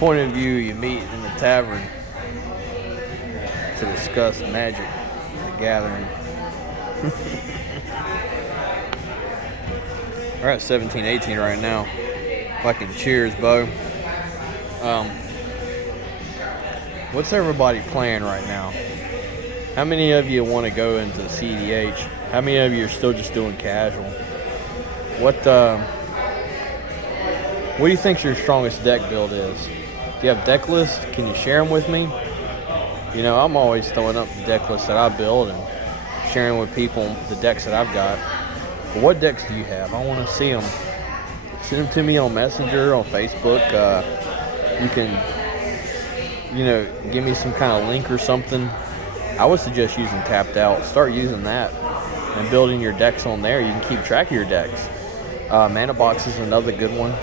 point of view you meet in the tavern to discuss Magic the Gathering. We're at 17-18 right now. Fucking cheers, Bo. What's everybody playing right now? How many of you want to go into CDH? How many of you are still just doing casual? What do you think your strongest deck build is? Do you have deck lists? Can you share them with me? You know, I'm always throwing up the deck lists that I build and sharing with people the decks that I've got. But what decks do you have? I want to see them. Send them to me on Messenger, on Facebook. You can, give me some kind of link or something. I would suggest using Tapped Out. Start using that and building your decks on there. You can keep track of your decks. Mana Box is another good one.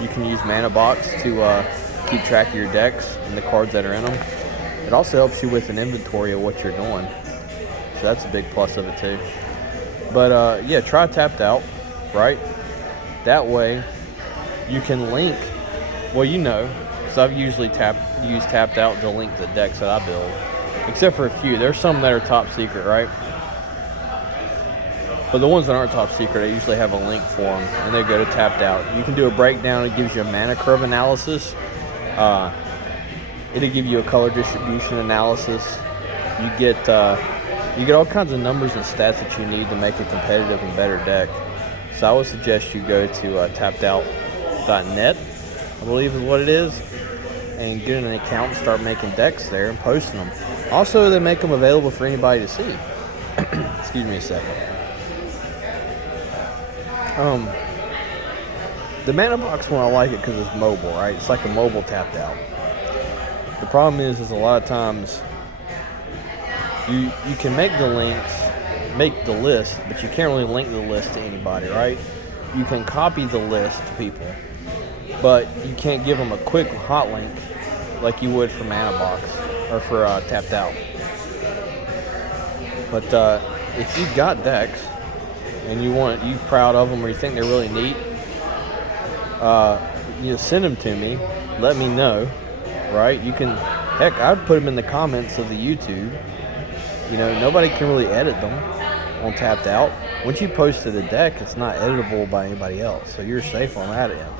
You can use Mana Box to keep track of your decks and the cards that are in them. It also helps you with an inventory of what you're doing. So that's a big plus of it too. But yeah, try Tapped Out, right? That way you can link, because I've usually used Tapped Out to link the decks that I build. Except for a few. There's some that are top secret, right? But the ones that aren't top secret, I usually have a link for them, and they go to Tapped Out. You can do a breakdown. It gives you a mana curve analysis. It'll give you a color distribution analysis. You get all kinds of numbers and stats that you need to make a competitive and better deck. So I would suggest you go to tappedout.net, I believe is what it is, and get an account and start making decks there and posting them. Also, they make them available for anybody to see. Excuse me a second. The Mana Box one, I like it because it's mobile, right? It's like a mobile Tapped Out. The problem is a lot of times you can make the list, but you can't really link the list to anybody, right? You can copy the list to people, but you can't give them a quick hot link like you would for Mana Box or for Tapped Out. But if you've got decks and you're proud of them or you think they're really neat, send them to me. Let me know, right? You can, heck, I'd put them in the comments of the YouTube. Nobody can really edit them on Tapped Out. Once you post to the deck, it's not editable by anybody else, so you're safe on that end.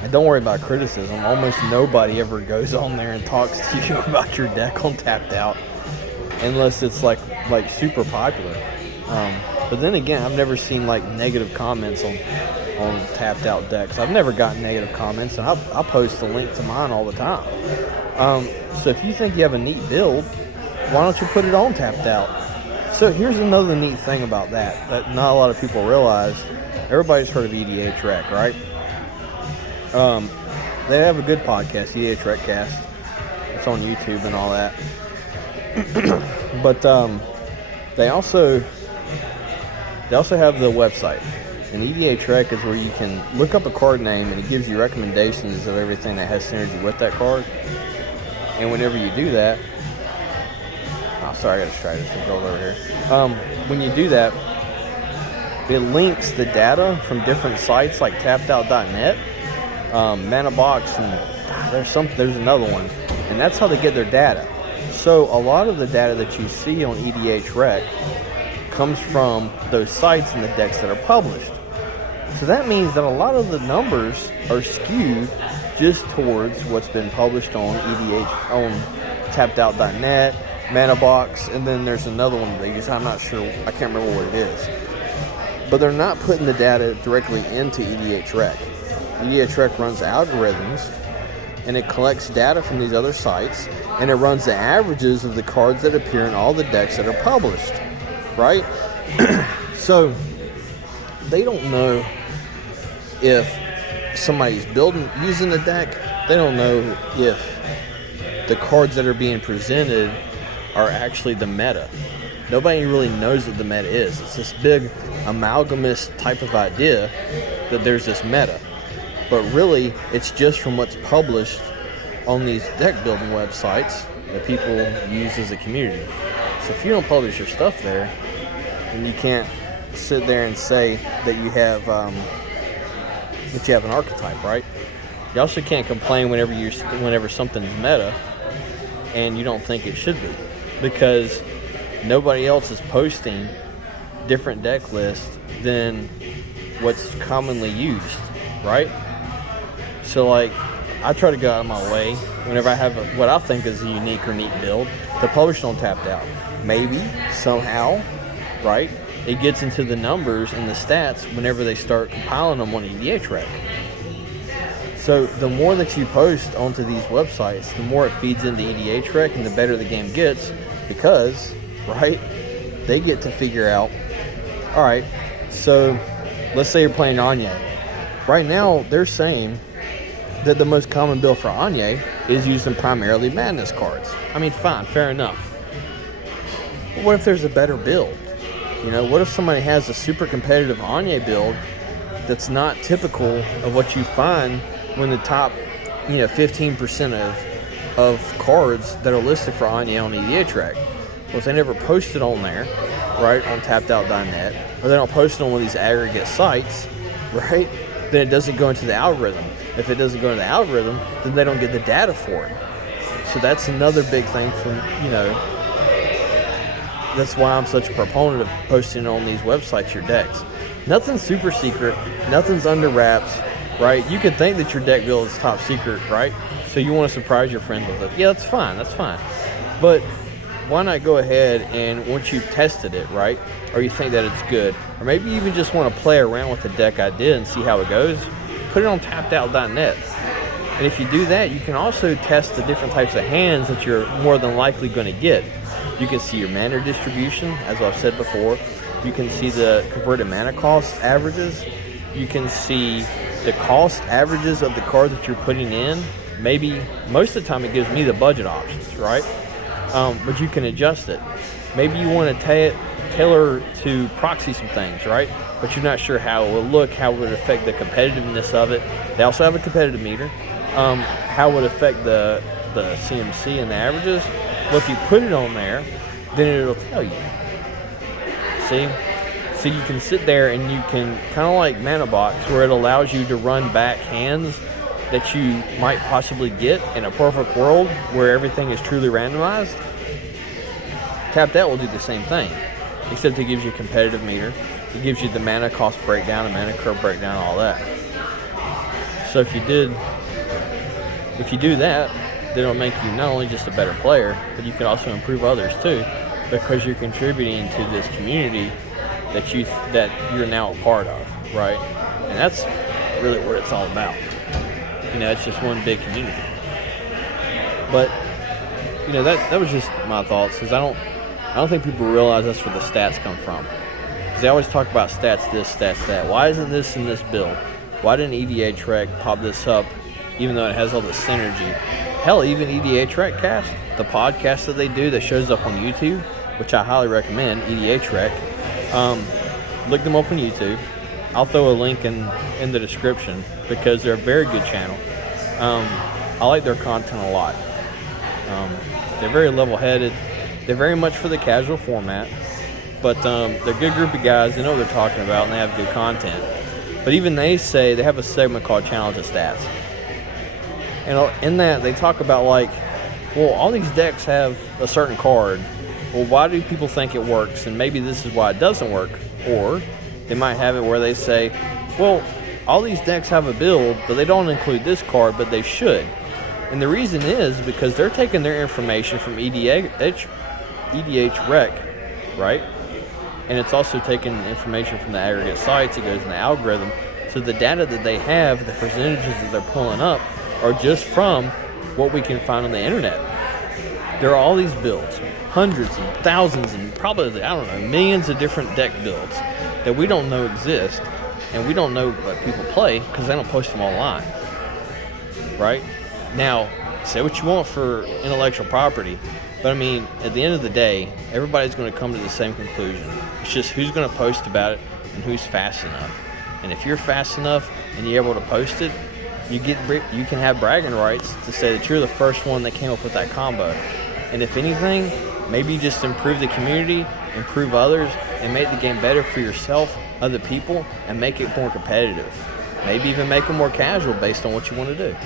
And don't worry about criticism. Almost nobody ever goes on there and talks to you about your deck on Tapped Out, unless it's like super popular. But then again, I've never seen negative comments on Tapped Out decks. I've never gotten negative comments, and I'll post a link to mine all the time. So if you think you have a neat build, why don't you put it on Tapped Out? So here's another neat thing about that not a lot of people realize. Everybody's heard of EDH Rec, right? They have a good podcast, EDH Recast. It's on YouTube and all that. But they also have the website. And EDH Rec is where you can look up a card name and it gives you recommendations of everything that has synergy with that card. And whenever you do that, I gotta try this control over here. When you do that, it links the data from different sites like tappedout.net, Mana Box, and there's another one, and that's how they get their data. So a lot of the data that you see on EDH Rec comes from those sites and the decks that are published. So that means that a lot of the numbers are skewed just towards what's been published on tappedout.net, Mana Box, and then there's another one I'm not sure, I can't remember what it is. But they're not putting the data directly into EDH Rec. EDH Rec runs algorithms, and it collects data from these other sites, and it runs the averages of the cards that appear in all the decks that are published, right? So they don't know if somebody's using the deck. They don't know if the cards that are being presented are actually the meta. Nobody really knows what the meta is. It's this big amalgamous type of idea that there's this meta. But really, it's just from what's published on these deck building websites that people use as a community. So if you don't publish your stuff there, then you can't sit there and say that you have an archetype, right? you also can't complain whenever something's meta and you don't think it should be, because nobody else is posting different deck lists than what's commonly used, right? So like, I try to go out of my way whenever I have what I think is a unique or neat build to publish on Tapped Out. Maybe somehow, right, it gets into the numbers and the stats whenever they start compiling them on EDHREC. So the more that you post onto these websites, the more it feeds into EDHREC and the better the game gets, because, right, they get to figure out, all right, so let's say you're playing Anya. Right now, they're saying that the most common build for Anya is using primarily Madness cards. I mean, fine, fair enough. But what if there's a better build? You know, what if somebody has a super competitive Anya build that's not typical of what you find when the top, 15% of cards that are listed for Anya on EDHREC? Well, if they never post it on there, right, on tappedout.net, or they don't post it on one of these aggregate sites, right, then it doesn't go into the algorithm. If it doesn't go into the algorithm, then they don't get the data for it. So that's another big thing from, that's why I'm such a proponent of posting on these websites your decks. Nothing's super secret, nothing's under wraps, right? You could think that your deck build is top secret, right? So you want to surprise your friends with it. Yeah, that's fine. But why not go ahead and once you've tested it, right, or you think that it's good, or maybe you even just want to play around with the deck idea and see how it goes, put it on tappedout.net. And if you do that, you can also test the different types of hands that you're more than likely going to get. You can see your mana distribution, as I've said before. You can see the converted mana cost averages. You can see the cost averages of the cards that you're putting in. Maybe most of the time it gives me the budget options, right? But you can adjust it. Maybe you want to tailor to proxy some things, right? But you're not sure how it will look, how it would affect the competitiveness of it. They also have a competitive meter. How it would affect the CMC and the averages. Well, if you put it on there, then it'll tell you. See? So you can sit there and you can, kind of like Mana Box, where it allows you to run back hands that you might possibly get in a perfect world where everything is truly randomized. Tapped Out will do the same thing, except it gives you a competitive meter. It gives you the mana cost breakdown and mana curve breakdown, all that. So if you do that, then it'll make you not only just a better player, but you can also improve others too, because you're contributing to this community that you're now a part of, right? And that's really what it's all about. It's just one big community. But that was just my thoughts, because I don't think people realize that's where the stats come from. Because they always talk about stats this, stats that. Why isn't this in this build? Why didn't EDHREC pop this up, even though it has all this synergy? Hell, even EDHREC Cast, the podcast that they do that shows up on YouTube, which I highly recommend, EDHREC. Look them up on YouTube. I'll throw a link in the description, because they're a very good channel. I like their content a lot. They're very level-headed. They're very much for the casual format, but they're a good group of guys. They know what they're talking about, and they have good content. But even they say they have a segment called Challenge of Stats. And in that, they talk about, like, well, all these decks have a certain card. Well, why do people think it works? And maybe this is why it doesn't work. Or they might have it where they say, well, all these decks have a build, but they don't include this card, but they should. And the reason is because they're taking their information from EDHREC, right? And it's also taking information from the aggregate sites. It goes in the algorithm. So the data that they have, the percentages that they're pulling up, are just from what we can find on the internet. There are all these builds, hundreds and thousands and probably, millions of different deck builds that we don't know exist, and we don't know what people play because they don't post them online, right? Now, say what you want for intellectual property, but at the end of the day, everybody's going to come to the same conclusion. It's just who's going to post about it and who's fast enough. And if you're fast enough and you're able to post it, you can have bragging rights to say that you're the first one that came up with that combo. And if anything, maybe just improve the community, improve others, and make the game better for yourself, other people, and make it more competitive. Maybe even make them more casual based on what you want to do.